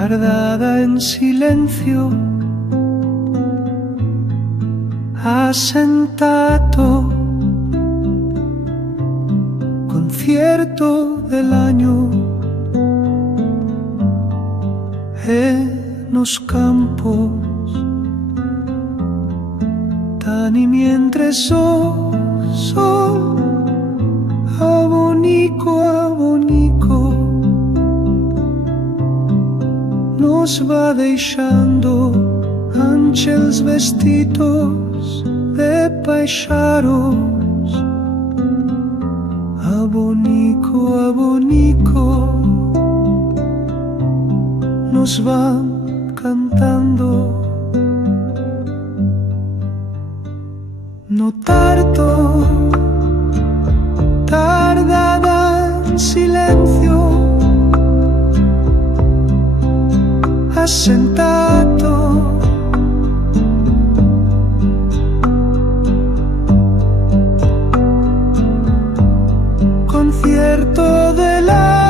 tardada en silencio, assentato, concierto dell'agno e nos campos, tani mientras sol, abonico, nos va deixando ángeles vestidos de paixaros. Abonico, nos van cantando. No tardo, tardada en silencio, assentato, concierto dell'agno